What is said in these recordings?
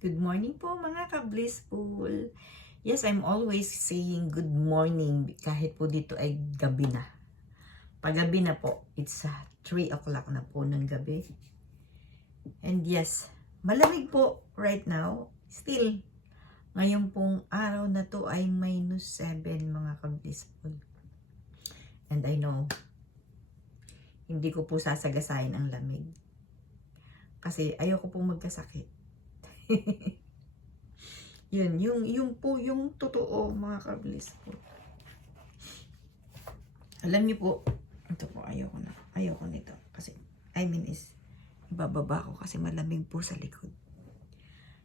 Good morning po mga ka-blissful. Yes, I'm always saying good morning kahit po dito ay gabi na. Paggabi na po, it's 3 o'clock na po ng gabi. And yes, malamig po right now. Still, ngayon pong araw na to ay -7 mga ka-blissful. And I know, hindi ko po sasagasayin ang lamig. Kasi ayoko pong magkasakit. Yung po yung totoo mga ka-blissful. Alam niyo po, ito po ayoko nito kasi is ibababa ko kasi malamig po sa likod.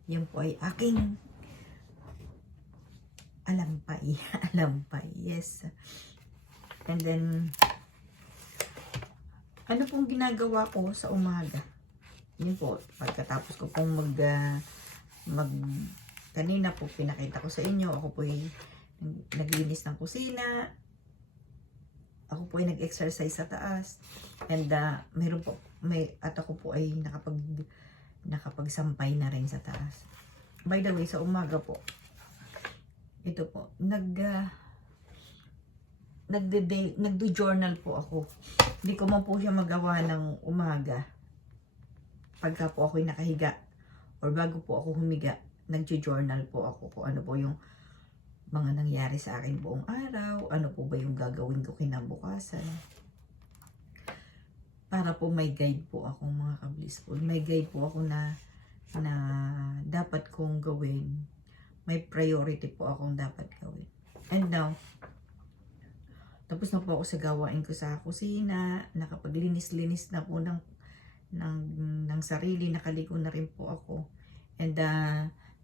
Yan po ay aking alampay. Alampay, yes. And then ano pong ginagawa ko sa umaga? Yun po, pagkatapos ko pong kanina po pinakita ko sa inyo, ako po ay naglinis ng kusina, ako po ay nag-exercise sa taas, and at ako po ay nakapagsampay na rin sa taas. By the way, sa umaga po, ito po, nagdo-journal po ako. Hindi ko man po siya magawa ng umaga. Pagka po ako'y nakahiga or bago po ako humiga, nagjo-journal po ako kung ano po yung mga nangyari sa akin buong araw, ano po ba yung gagawin ko kinabukasan. Para po may guide po ako mga ka-blissful. May guide po ako na dapat kong gawin. May priority po akong dapat gawin. And now, tapos na po ako sa gawain ko sa kusina, nakapaglinis-linis na po ng sarili, nakaligo na rin po ako. And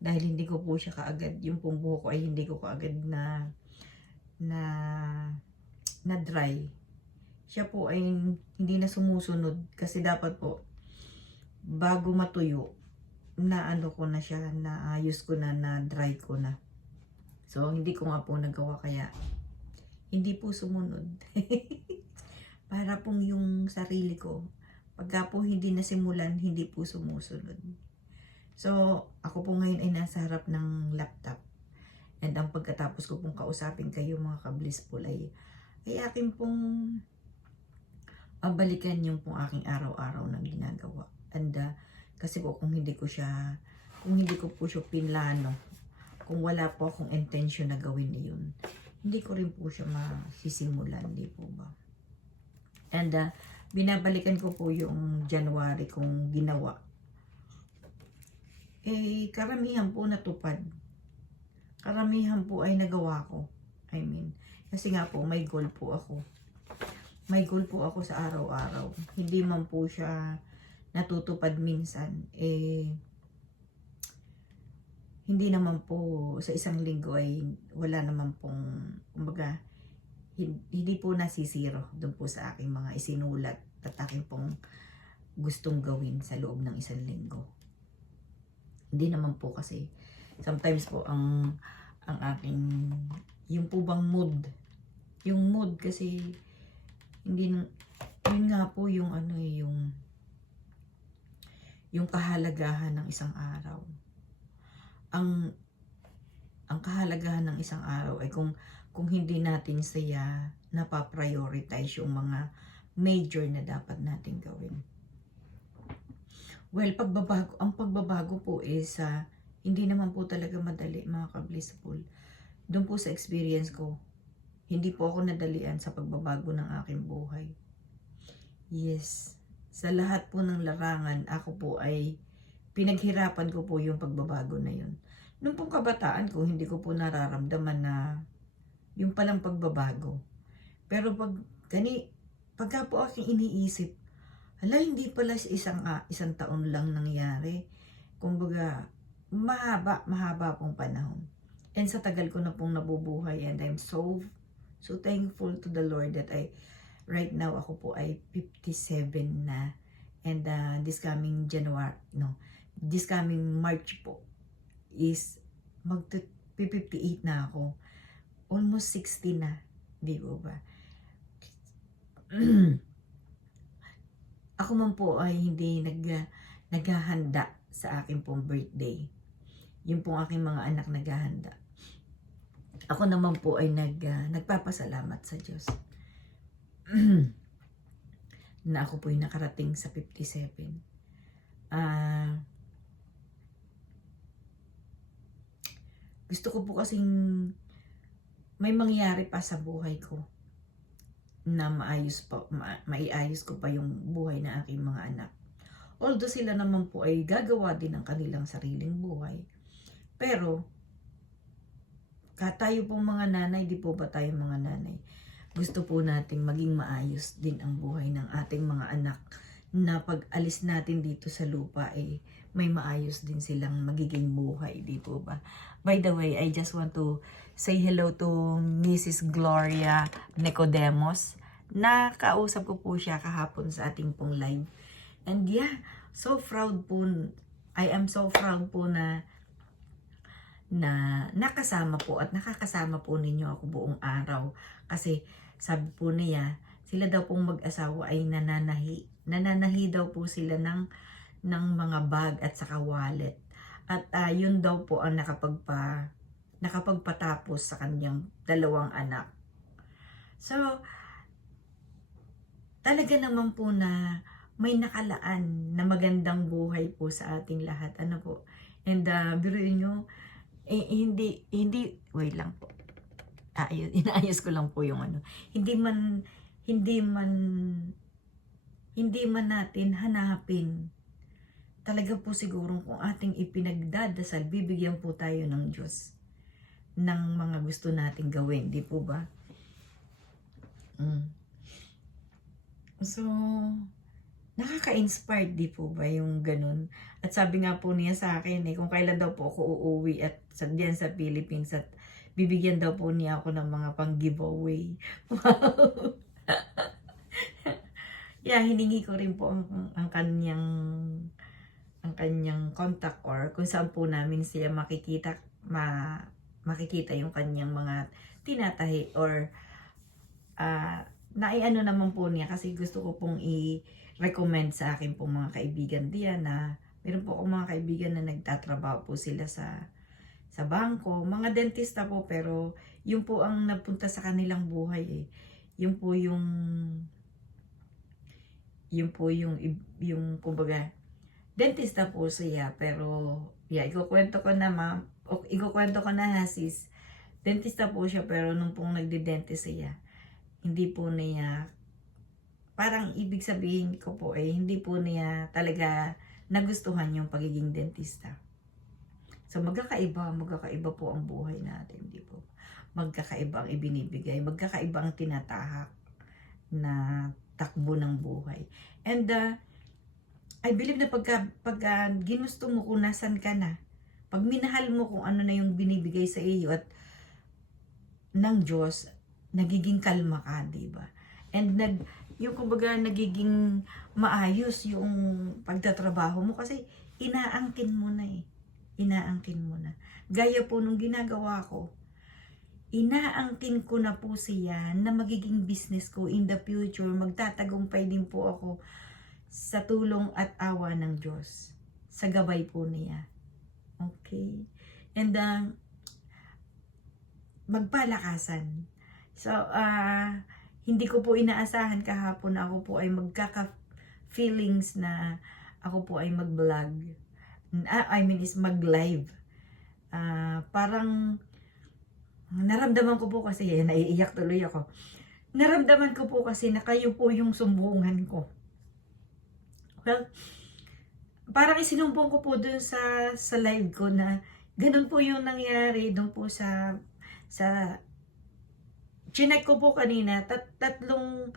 dahil hindi ko po siya kaagad, yung pong buhok ko ay hindi ko kaagad na dry. Siya po ay hindi na sumusunod kasi dapat po bago matuyo na ano ko na siya, na ayos ko na dry ko na. So hindi ko nga po nagawa kaya hindi po sumunod. Para pong yung sarili ko, pagka po hindi nasimulan, hindi po sumusunod. So, ako po ngayon ay nasa harap ng laptop. And ang pagkatapos ko pong kausapin kayo mga ka-blissful ay akin pong balikan yung pong aking araw-araw na ginagawa. And kasi po kung hindi ko po siya pinlano, kung wala po akong intention na gawin yun, hindi ko rin po siya masisimulan, di po ba? And binabalikan ko po yung January kong ginawa. Karamihan po natupad. Karamihan po ay nagawa ko. Kasi nga po may goal po ako. May goal po ako sa araw-araw. Hindi man po siya natutupad minsan. Hindi naman po sa isang linggo ay wala naman pong, kumbaga, hindi po nasisiro doon po sa aking mga isinulat at aking pong gustong gawin sa loob ng isang linggo. Hindi naman po kasi sometimes po ang aking yung po bang mood, yung mood kasi hindi, yun nga po yung yung kahalagahan ng isang araw. Ang kahalagahan ng isang araw ay kung hindi natin saya napaprioritize yung mga major na dapat natin gawin. Well, ang pagbabago po is hindi naman po talaga madali mga ka-blissful. Doon po sa experience ko, hindi po ako nadalian sa pagbabago ng aking buhay. Yes, sa lahat po ng larangan, ako po ay pinaghirapan ko po yung pagbabago na yun. Noong pong kabataan ko, hindi ko po nararamdaman na yung palang pagbabago. Pero pagka po aking iniisip, hala, hindi pala isang taon lang nangyari. Kumbaga, mahaba pong panahon. And sa tagal ko na pong nabubuhay, and I'm so thankful to the Lord that right now ako po ay 57 na. And this coming March po is mag-58 na ako. Almost 60 na, di ba? Ako man po ay hindi naghahanda sa akin pong birthday. Yung pong aking mga anak naghahanda. Ako naman po ay nagpapasalamat sa Diyos na ako po ay nakarating sa 57. Gusto ko po kasing may mangyari pa sa buhay ko na maiayos ko pa yung buhay ng aking mga anak. Although sila naman po ay gagawa din ng kanilang sariling buhay. Pero, tayo pong mga nanay, di po ba tayo mga nanay? Gusto po nating maging maayos din ang buhay ng ating mga anak na pag alis natin dito sa lupa may maayos din silang magiging buhay, di po ba? By the way, I just want to say hello to Mrs. Gloria Nicodemos. Nakausap ko po siya kahapon sa ating pong live. And yeah, so proud po. I am so proud po na nakasama po at nakakasama po ninyo ako buong araw. Kasi sabi po niya, sila daw pong mag-asawa ay nananahi. Nananahi daw po sila ng mga bag at saka wallet. At yun daw po ang nakapagpatapos sa kanyang 2 anak. So, talaga naman po na may nakalaan na magandang buhay po sa ating lahat. Ano po? And biruin nyo, hindi, wait lang po. Inaayos ko lang po yung ano. Hindi man natin hanapin. Talaga po siguro kung ating ipinagdadasal, bibigyan po tayo ng Diyos ng mga gusto nating gawin, di po ba? So, nakaka-inspired di po ba yung ganun? At sabi nga po niya sa akin kung kailan daw po ako uuwi at diyan sa Philippines at bibigyan daw po niya ako ng mga pang-giveaway. Wow! Yeah, hiningi ko rin po ang kanyang contact or kung saan po namin siya makikita yung kanyang mga tinatahi or naiano naman po niya kasi gusto ko pong i-recommend sa akin pong mga kaibigan diyan na meron po akong mga kaibigan na nagtatrabaho po sila sa bangko, mga dentista po pero yung po ang napunta sa kanilang buhay yung kumbaga dentista po siya pero yeah, ikukwento ko na ha sis, dentista po siya pero nung pong nagdi-dentist siya hindi po niya, parang ibig sabihin ko po hindi po niya talaga nagustuhan yung pagiging dentista. So magkakaiba po ang buhay natin, di po? Magkakaiba ang ibinibigay, magkakaiba ang tinatahak na takbo ng buhay. And I believe na pag ginusto mo kung nasan ka na, pag minahal mo kung ano na yung binibigay sa iyo at ng Diyos, nagiging kalma ka, di ba? And yung kumbaga nagiging maayos yung pagtatrabaho mo kasi inaangkin mo na Inaangkin mo na. Gaya po nung ginagawa ko, inaangkin ko na po siya na magiging business ko in the future. Magtatagumpay din po ako sa tulong at awa ng Diyos. Sa gabay po niya. Okay? And magpalakasan. So, hindi ko po inaasahan kahapon na ako po ay magkaka-feelings na ako po ay mag-vlog. Is mag-live. Parang naramdaman ko po kasi, naiiyak tuloy ako. Naramdaman ko po kasi na kayo po yung sumbungan ko. Well, parang isinumbong ko po dun sa live ko na ganun po yung nangyari dun po sa chinek ko po kanina, tatlong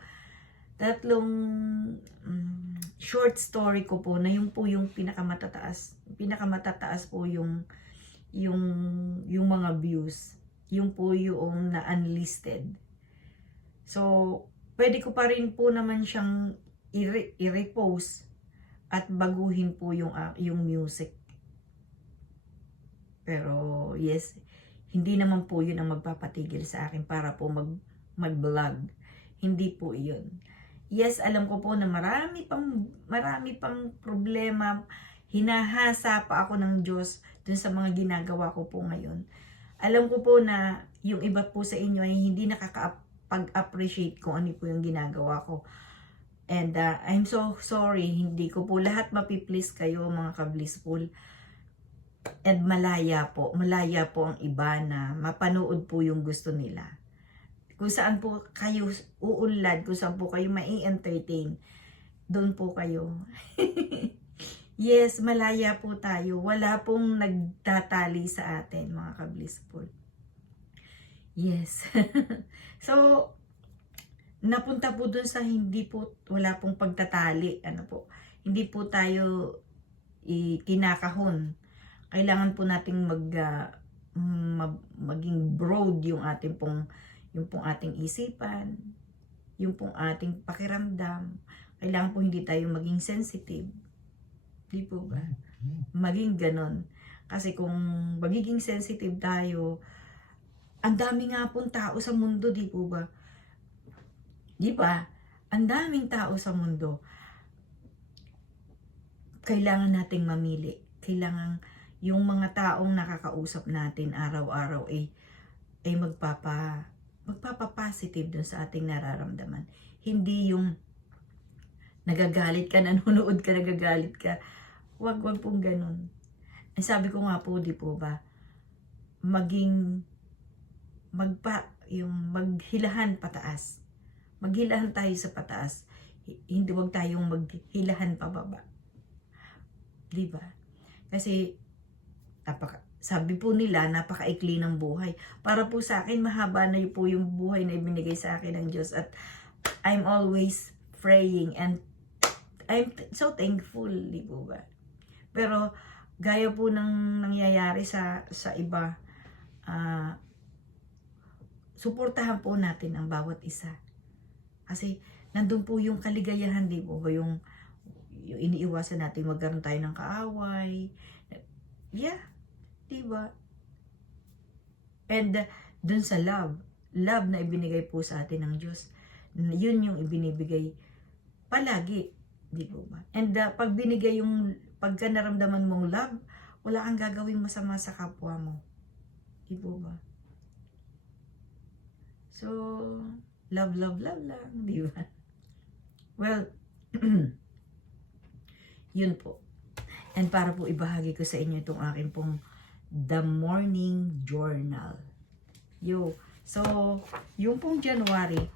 short story ko po na yung po yung pinakamataas po yung mga views, yung po yung na unlisted. So, pwede ko pa rin po naman siyang i-repost at baguhin po yung music. Pero yes, hindi naman po yun ang magpapatigil sa akin para po mag-vlog. Hindi po yun. Yes, alam ko po na marami pang problema, Hinahasa pa ako ng Diyos dun sa mga ginagawa ko po ngayon. Alam ko po na yung iba po sa inyo ay hindi nakakapag-appreciate kung ano po yung ginagawa ko. And I'm so sorry, hindi ko po lahat mapiplease kayo mga ka-blissful. And malaya po ang iba na mapanood po yung gusto nila. Kung saan po kayo uunlad, kung saan po kayo mai-entertain, doon po kayo. Yes, malaya po tayo. Wala pong nagtatali sa atin, mga ka-blissful. Yes. So, napunta po dun sa wala pong pagtatali. Ano po, hindi po tayo kinakahon. Kailangan po nating maging broad yung pong ating isipan, yung pong ating pakiramdam. Kailangan po hindi tayo maging sensitive. Di po ba? Maging ganon. Kasi kung magiging sensitive tayo, ang dami nga pong tao sa mundo, di po ba? Di ba? Ang daming tao sa mundo. Kailangan nating mamili. Kailangan yung mga taong nakakausap natin araw-araw ay magpapa-positive dun sa ating nararamdaman. Hindi yung nagagalit ka, nanonood ka, nagagalit ka. Wag pong ganun. Sabi ko nga po, di po ba, maghilahan pataas. Maghilahan tayo sa pataas. Hindi, wag tayong maghilahan pababa. Di ba? Kasi, sabi po nila, napakaikli ng buhay. Para po sa akin, mahaba na po yung buhay na ibinigay sa akin ng Diyos. At I'm always praying and I'm so thankful, di po ba? Pero, gaya po ng nangyayari sa iba, suportahan po natin ang bawat isa. Kasi, nandun po yung kaligayahan, di po ba? Yung iniiwasan natin magkaroon tayo ng kaaway. Yeah, di ba? And, dun sa love na ibinigay po sa atin ng Diyos, yun yung ibinibigay palagi. Di po ba? And pagka naramdaman mong love, wala kang gagawing masama sa kapwa mo. Di po ba? So, love lang. Di ba? Well, yun po. And para po ibahagi ko sa inyo itong aking pong The Morning Journal. So, yung pong January,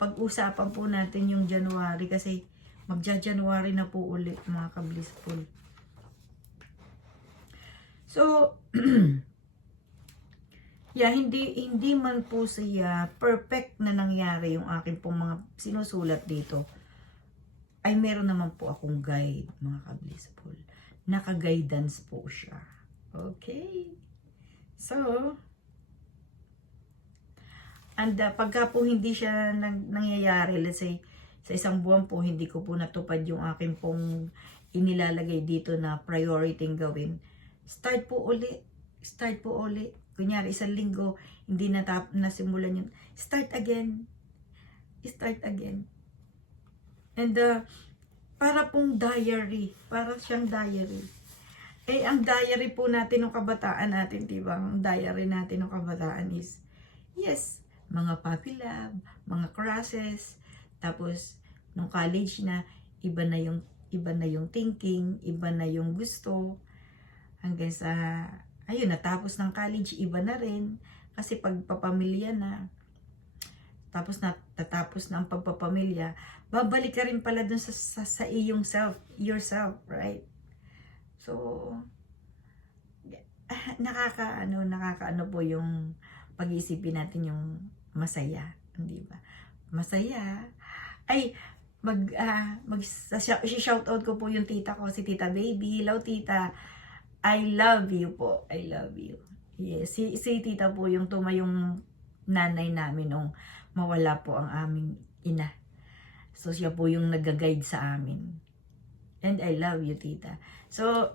pag-usapan po natin yung January kasi magja-January na po ulit mga ka-blissful. So, yeah, hindi man po siya perfect na nangyari yung akin pong mga sinusulat dito. Ay meron naman po akong guide mga ka-blissful. Naka-guidance po siya. Okay? So, and pagka po hindi siya nangyayari, let's say, sa isang buwan po, hindi ko po natupad yung akin pong inilalagay dito na priority gawin. Start po uli. Kunyari, isang linggo, hindi nasimulan yun. Start again. And para pong diary. Para siyang diary. Ang diary po natin ng kabataan natin, diba? Ang diary natin ng kabataan is, yes, mga puppy love, mga crushes, tapos nung college na, iba na yung thinking, iba na yung gusto, hanggang sa, ayun, natapos ng college, iba na rin, kasi pagpapamilya na, tapos natatapos na ang pagpapamilya, babalik ka rin pala dun sa iyong yourself, right? So, nakakaano po yung pag-iisipin natin yung masaya, hindi ba? Masaya. Ay, shoutout ko po yung tita ko, si Tita Baby. Hello, Tita. I love you po. I love you. Yes, si Tita po yung tumayong nanay namin nung mawala po ang aming ina. So, siya po yung nag-guide sa amin. And I love you, Tita. So,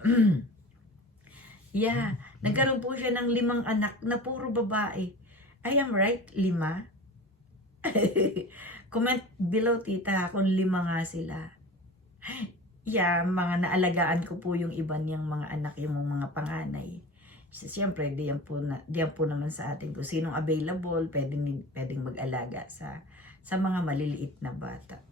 yeah, nagkaroon po siya ng 5 anak na puro babae. I am right? 5? Comment below, Tita, kung 5 nga sila. yeah, mga naalagaan ko po yung iba niyang mga anak, yung mga panganay. Siyempre, diyan po naman sa atin kung sinong available, pwedeng mag-alaga sa mga maliliit na bata.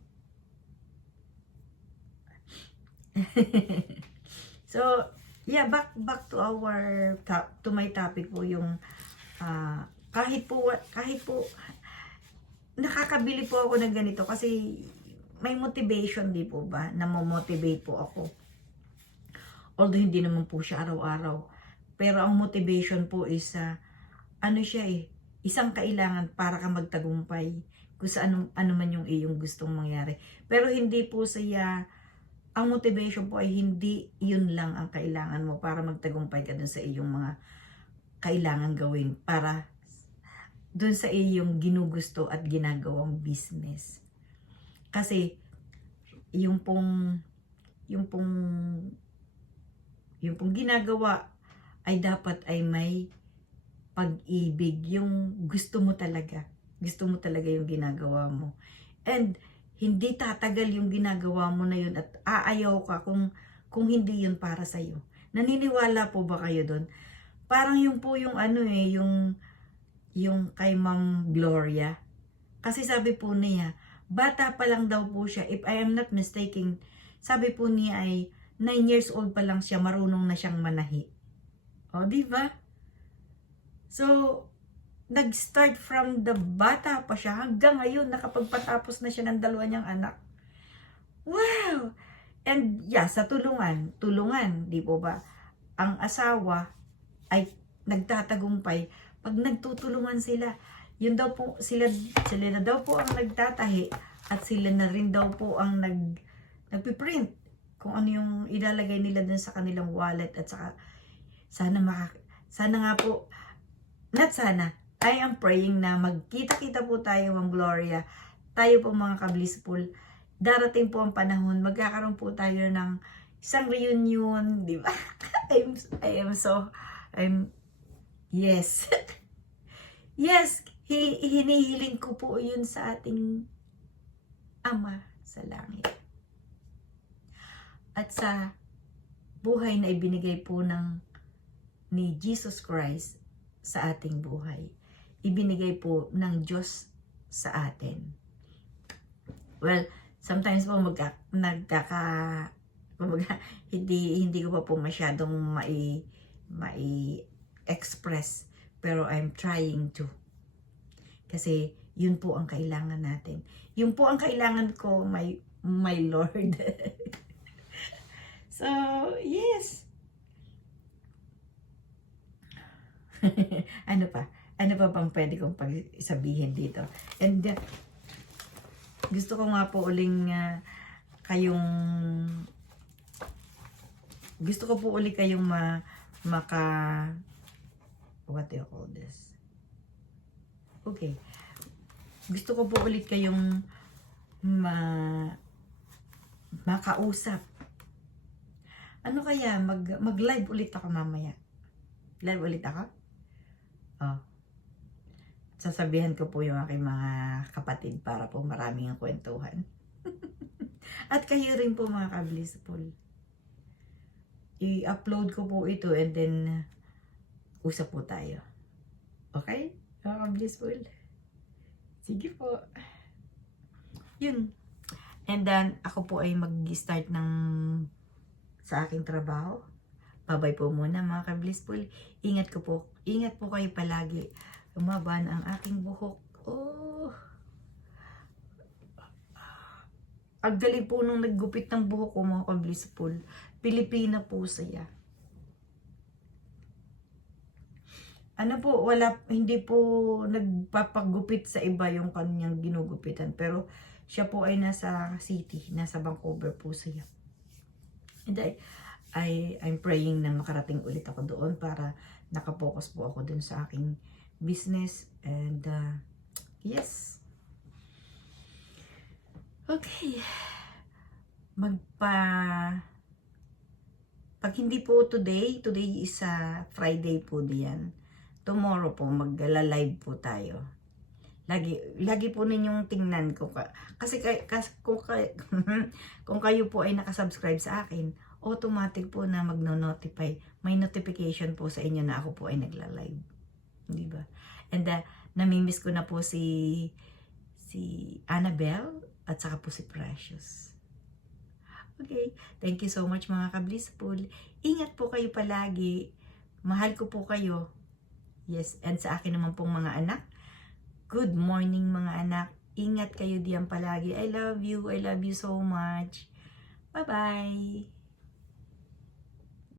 So, yeah, back to our to my topic po yung kahit po nakakabili po ako ng ganito kasi may motivation, di po ba? Namo-motivate po ako. Although hindi naman po siya araw-araw. Pero ang motivation po is ano siya isang kailangan para ka magtagumpay kung sa ano man yung iyong gustong mangyari. Pero hindi po siya, ang motivation po ay hindi yun lang ang kailangan mo para magtagumpay ka dun sa iyong mga kailangan gawin para dun sa iyong ginugusto at ginagawang business. Kasi yung pong ginagawa ay dapat ay may pag-ibig, yung gusto mo talaga yung ginagawa mo. And hindi tatagal yung ginagawa mo na yun at aayaw ka kung hindi yun para sa'yo. Naniniwala po ba kayo doon? Parang yung po yung yung kay Ma'am Gloria. Kasi sabi po niya, bata pa lang daw po siya, if I am not mistaken, sabi po niya ay 9 years old pa lang siya, marunong na siyang manahi. O, di ba? So, nag-start from the bata pa siya hanggang ngayon nakapagpatapos na siya ng 2 niyang anak. Wow! And yeah, sa tulungan, di po ba? Ang asawa ay nagtatagumpay pag nagtutulungan sila. Yun daw po, sila na daw po ang nagtatahi at sila na rin daw po ang nagpiprint kung ano yung ilalagay nila dun sa kanilang wallet at saka sana nga po, not sana, I am praying na magkita-kita po tayo, Ma'am Gloria, tayo po mga ka-blissful, darating po ang panahon, magkakaroon po tayo ng isang reunion, di ba? Yes. Yes, hinihiling ko po yun sa ating Ama sa langit. At sa buhay na ibinigay po ni Jesus Christ sa ating buhay. Ibinigay po ng Diyos sa atin. Well, sometimes po hindi ko pa po masyadong mai-express, pero I'm trying to. Kasi yun po ang kailangan natin. Yun po ang kailangan ko, my Lord. So, yes. Ano pa bang pwede kong pagsabihin dito? And gusto ko nga po uling kayong what do you call this? Okay. Gusto ko po ulit kayong makausap. Ano kaya mag-live ulit ako mamaya? Live ulit ako? Oh. Sasabihan ko po yung aking mga kapatid para po maraming ang kwentuhan. At kayo rin po mga ka-blissful. I-upload ko po ito and then usap po tayo. Okay? Mga ka-blissful. Sige po. Yun. And then ako po ay mag-start sa aking trabaho. Bye-bye po muna mga ka-blissful. Ingat po kayo palagi. Umaban ang aking buhok. Oh. Ang galing po nung naggupit ng buhok ko mga ka-blissful. Pilipina po siya. Hindi po nagpapagupit sa iba yung kanyang ginugupitan. Pero siya po ay nasa city, nasa Vancouver po siya. And I'm praying na makarating ulit ako doon para nakapokus po ako dun sa aking business. And yes. Okay. Pag hindi po today is Friday po diyan. Tomorrow po, mag-live po tayo. Lagi po ninyong tingnan ko. Kasi, kung kayo po ay nakasubscribe sa akin, automatic po na magno-notify. May notification po sa inyo na ako po ay nagla-live. Di ba? And namimiss ko na po si Annabelle at saka po si Precious. Okay. Thank you so much mga ka-blissful. Ingat po kayo palagi. Mahal ko po kayo. Yes. And sa akin naman pong mga anak, good morning mga anak. Ingat kayo diyan palagi. I love you. I love you so much. Bye-bye.